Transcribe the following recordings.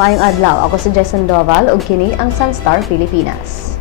Maayong adlaw, ako si Jason Doval ug kini ang Sun.Star Pilipinas.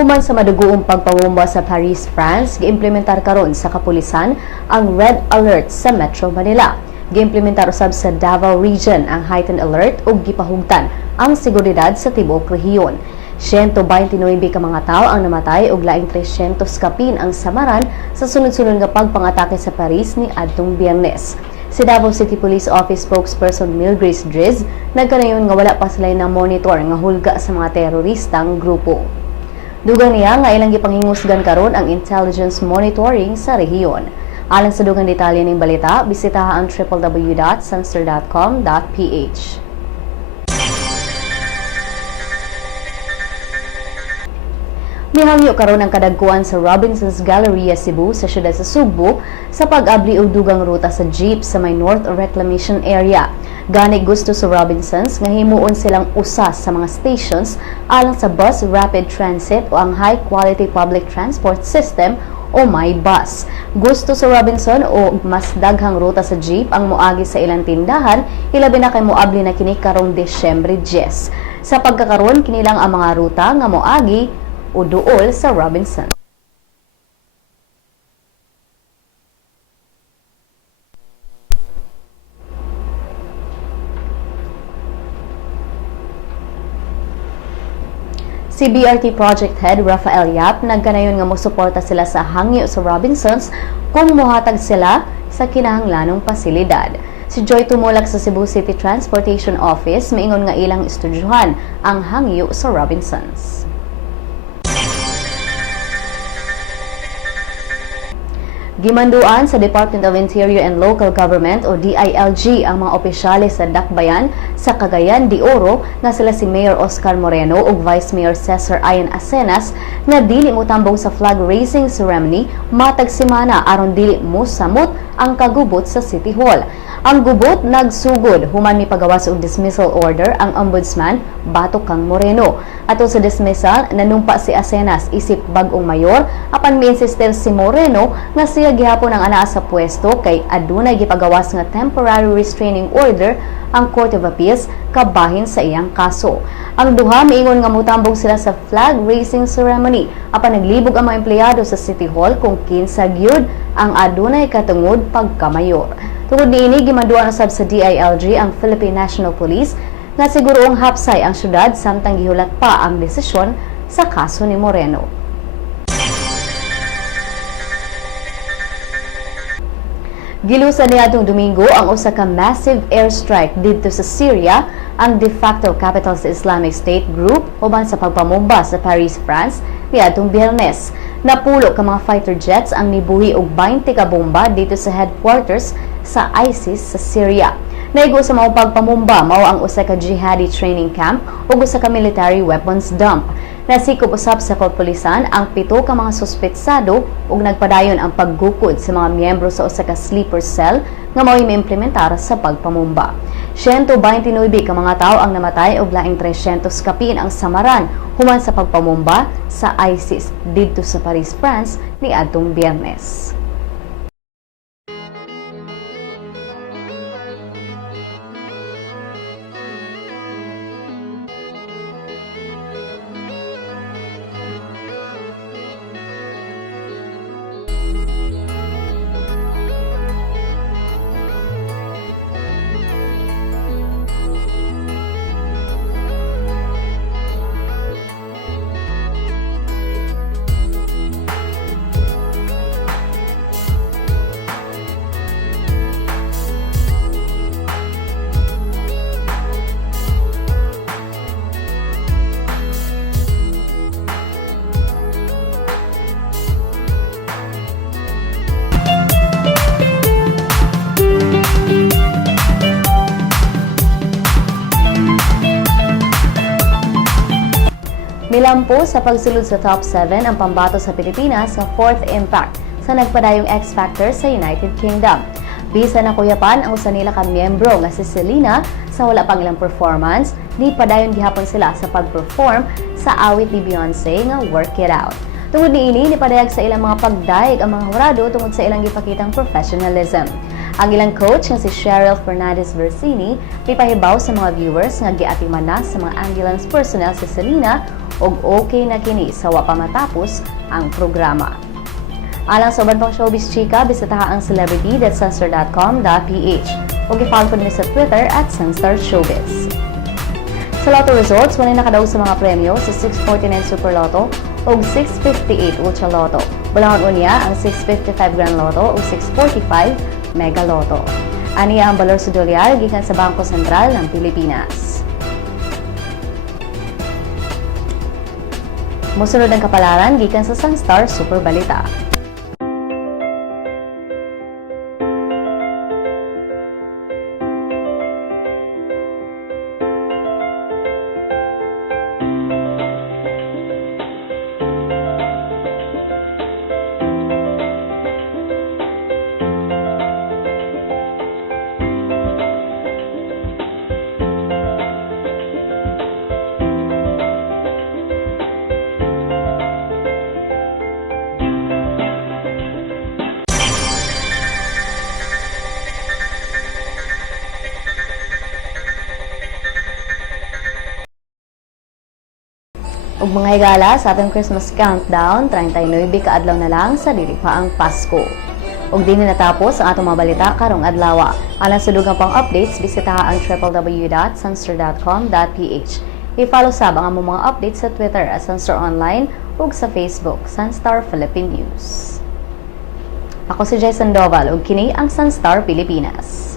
Human sa madugoong pagpabomba sa Paris, France, gi-implementar karon sa kapulisan ang Red Alert sa Metro Manila. Gi-implementar usab sa Davao Region ang Heightened Alert ug gipahugtan ang seguridad sa tibuok rehiyon. 129 ka mga tao ang namatay ug laing 300 kapin ang samaran sa sunod-sunod nga pagpangatake sa Paris ni adtong Biyernes. Si Davao City Police Office spokesperson Milgrace Driz nagkanayon nga wala pa sila na monitor nga hulga sa mga teroristang grupo. Dugang niya nga ilang gipanghingusgan karon ang intelligence monitoring sa rehiyon. Alang sa dugang detalye ning balita, bisitaha ang www.sunstar.com.ph. Mihangyo karon ang kadagkuan sa Robinson's Galleria Cebu sa siyudad sa Sugbo sa pag-abli og dugang ruta sa jeep sa may North Reclamation area. Gani gusto sa Robinsons nga himuon silang usa sa mga stations alang sa bus rapid transit o ang high quality public transport system o my bus. Gusto sa Robinson o mas daghang ruta sa jeep ang moagi sa ilang tindahan, ilabi na kay moabli na kini karong Desyembre 10. Sa pagkakaroon kini lang ang mga ruta nga moagi o duol sa Robinson. Si BRT Project Head Rafael Yap nagkanayon nga mosuporta sila sa hangyo sa Robinsons kung mohatag sila sa kinahanglanong pasilidad. Si Joy Tumulak sa Cebu City Transportation Office miingon nga ilang estudyuhan ang hangyo sa Robinsons. Gimanduan sa Department of Interior and Local Government o DILG ang mga opisyales sa dakbayan sa Cagayan de Oro nga sila si Mayor Oscar Moreno ug Vice Mayor Cesar Ian Acenas nga dili motambong sa flag raising ceremony matag semana aron dili mosamot ang kagubot sa City Hall. Ang gubot nagsugod human mi pagawas og dismissal order ang Ombudsman Batok kang Moreno. Ato sa dismissal nanumpa si Acenas isip bag-ong mayor apan mi-insister si Moreno nga siya gihapon ang anaa sa pwesto kay adunay gipagawas nga temporary restraining order ang Court of Appeals kabahin sa iyang kaso. Ang duha miingon nga mutambong sila sa flag raising ceremony apan naglibog ang mga empleyado sa City Hall kung kinsa gyud ang adunay katungod pagkamayor. Tungod niini gimanduan usab sa DILG ang Philippine National Police nga siguroong hapsay ang syudad samtang gihulat pa ang desisyon sa kaso ni Moreno. Gilusad niadtong Domingo ang usa ka massive airstrike didto sa Syria, ang de facto capital sa Islamic State Group uban sa pagpamomba sa Paris, France niadtong Biyernes. Napulo ka mga fighter jets ang nibuhi og 20 ka bomba dito sa headquarters sa ISIS sa Syria. Naigo sa mga pagpamomba mao ang usa ka jihadi training camp ug usa ka military weapons dump. Nasikop usab sa kapulisan ang 7 ka mga suspetsado ug nagpadayon ang paggukod sa mga miyembro sa usa ka sleeper cell nga mao'y mi-implementar sa pagpamomba. 129 ka mga tao ang namatay ug laing 300 kapin ang samaran human sa pagpamomba sa ISIS didto sa Paris, France niadtong Biyernes. Milampo sa pagsulod sa top 7 ang pambato sa Pilipinas sa 4th impact sa nagpadayong X Factor sa United Kingdom. Bisa na kuyapan ang usa nila ka miyembro nga si Selena sa wala pang ilang performance, di padayon gihapon sila sa pag-perform sa awit ni Beyonce nga Work It Out. Tungod niini nipadayag sa ilang mga pagdaig ang mga hurado tungod sa ilang gipakitang professionalism. Ang ilang coach nga si Cheryl Fernandez Versini ipahibaw sa mga viewers nga giatiman na sa mga ambulance personnel si Selena og okay na kini sa wa pa matapos ang programa. Alang sa uban pang showbiz chika, bisitaha ang celebrity.sunstar.com.ph o i-follow po din sa Twitter at Sun.Star Showbiz. Sa Lotto results, walay nakadaog sa mga premyo sa 649 Super Lotto o 658 Ultra Lotto. Bulangon unya ang 655 Grand Lotto o 645 Mega Lotto. Ania ang balor sa dolyar gikan sa Bangko Sentral ng Pilipinas. Musunod ang kapalaran gikan sa Sun.Star Super Balita. Ug mga higala sa atong Christmas countdown, 39 kaadlaw na lang sa dili pa ang Pasko. Ug dinhi natapos ang atong mga balita karong adlaw. Alang sa dugang pang updates, bisitaha ang www.sunstar.com.ph. I-follow sab ang among mga updates sa Twitter at Sun.Star Online ug sa Facebook, Sun.Star Philippine News. Ako si Jason Doval ug kini ang Sun.Star Pilipinas.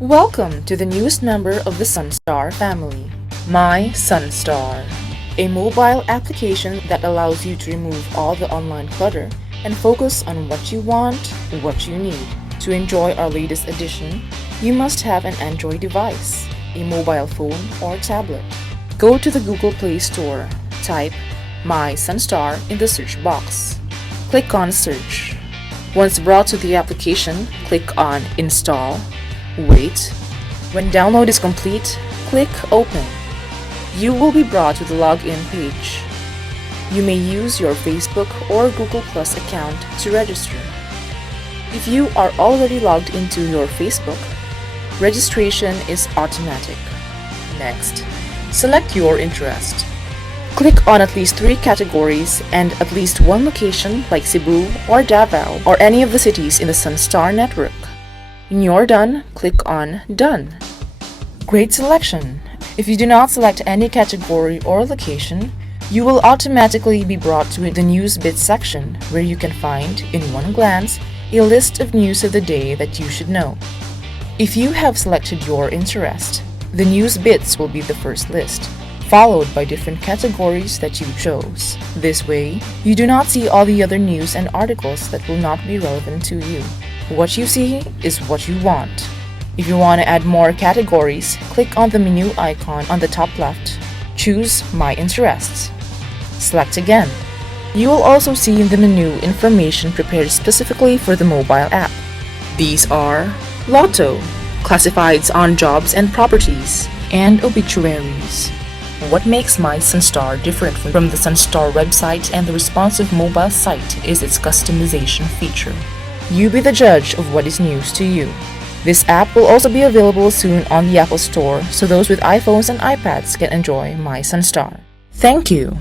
Welcome to the newest member of the Sun.Star family, My Sun.Star, a mobile application that allows you to remove all the online clutter and focus on what you want, what you need. To enjoy our latest edition, you must have an Android device, a mobile phone or tablet. Go to the Google Play Store, type My Sun.Star in the search box. Click on Search. Once brought to the application, click on Install. Wait. When download is complete, click Open. You will be brought to the login page. You may use your Facebook or Google Plus account to register. If you are already logged into your Facebook, registration is automatic. Next, select your interest. Click on at least 3 categories and at least 1 location like Cebu or Davao or any of the cities in the Sun.Star network. When you're done, click on Done. Great selection! If you do not select any category or location, you will automatically be brought to the News Bits section where you can find, in one glance, a list of news of the day that you should know. If you have selected your interest, the News Bits will be the first list, followed by different categories that you chose. This way, you do not see all the other news and articles that will not be relevant to you. What you see is what you want. If you want to add more categories, click on the menu icon on the top left. Choose My Interests. Select again. You will also see in the menu information prepared specifically for the mobile app. These are Lotto, classifieds on jobs and properties, and obituaries. What makes My Sun.Star different from the Sun.Star website and the responsive mobile site is its customization feature. You be the judge of what is news to you. This app will also be available soon on the Apple Store, so those with iPhones and iPads can enjoy My Sun.Star. Thank you!